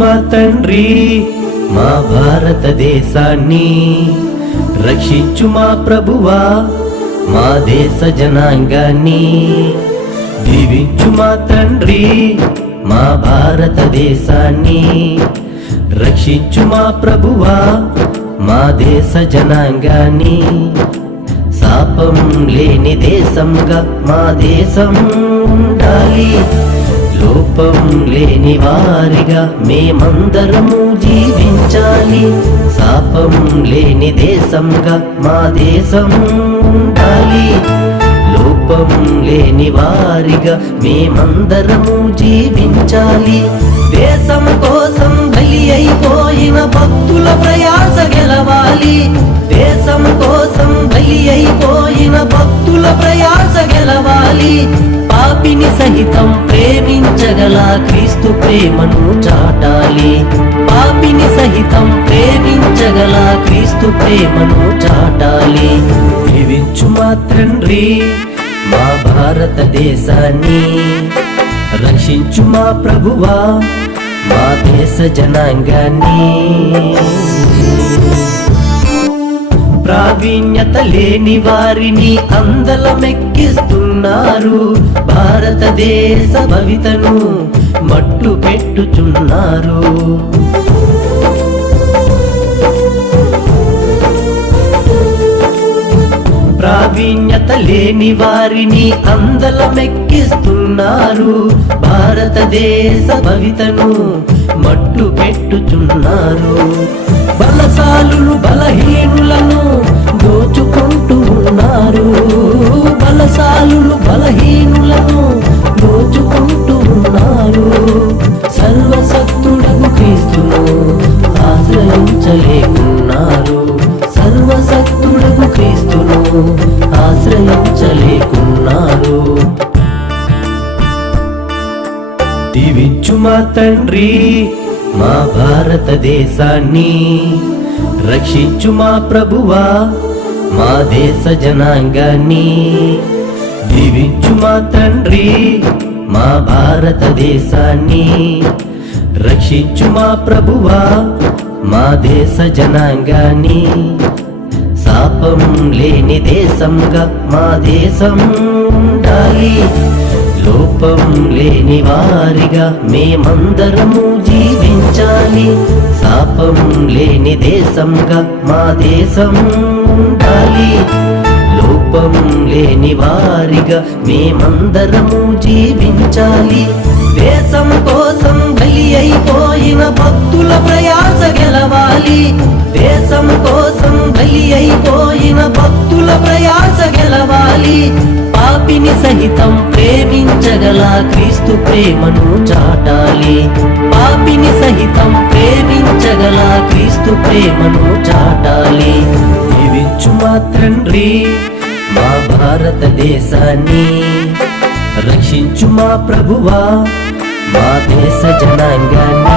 మా తండ్రి మా భారతదేశాన్ని రక్షించు మా ప్రభువా మా దేశ జనాంగాన్ని. దీవించు మా తండ్రి మా భారతదేశాన్ని రక్షించు మా ప్రభువా మా దేశ జనాంగాన్ని. శాపం లేని దేశంగా మా దేశం ఉండాలి. లోపం లేని వారిగా మేమందరము జీవించాలి. శాపం లేని దేశంగా మా దేశం ఉండాలి. లోపం లేని వారిగా మేమందరము జీవించాలి. దేశం కోసం బలి అయిపోయిన భక్తుల ప్రయాస గెలవాలి. దేశం కోసం బలి అయిపోయిన భక్తుల ప్రయాస గెలవాలి. పాపిని సహితం ప్రేమించగల క్రీస్తు ప్రేమను చాటాలి. పాపిని సహితం ప్రేమించగల క్రీస్తు ప్రేమను చాటాలి. దీవించు మా తండ్రి మా భారతదేశాన్ని. రక్షించు మా ప్రభువా మా దేశ జనాంగాన్ని. అందలేని లేని వారిని అందలమెక్కిస్తున్నారు. భారతదేశ భవితను మట్టు పెట్టుచున్నారు. ప్రావీణ్యత లేని వారిని అందలమెక్కిస్తున్నారు. భారతదేశ భవితను మట్టు పెట్టుచున్నారు. బలశాలు బలహీనులను బలసాలులు బలహీనులను దోచుకుంటూ ఉన్నారు సర్వశక్తుడకు క్రీస్తును ఆశ్రయించలేకున్నారు సర్వశక్తుడకు క్రీస్తును ఆశ్రయించలేకున్నారు దీవించు మా తండ్రి మా భారతదేశాన్ని రక్షించు మా ప్రభువా. మా దేశ జనాంగాన్ని దీవించు మా తండ్రి మా భారతదేశాన్ని. రక్షించు మా ప్రభువా మా దేశ జనాంగాన్ని. శాపం లేని దేశంగా మా దేశం ఉండాలి. లోపం లేని వారిగా మేమందరము జీవించాలి. శాపం లేని దేశంగా మా దేశం ఉండాలి. లోపం లేని వారిగా మేమందరము జీవించాలి. దేశం కోసం బలి అయిపోయిన భక్తుల ప్రయాస గెలవాలి. దేశం కోసం బలి అయిపోయిన భక్తుల ప్రయాస గెలవాలి. పాపిని సహితం ప్రేమించగల క్రీస్తు ప్రేమను చాటాలి. పాపిని సహితం ప్రేమించగల క్రీస్తు ప్రేమను తండ్రి మా భారతదేశాన్ని రక్షించు మా ప్రభువా మా దేశ జనాంగాన్ని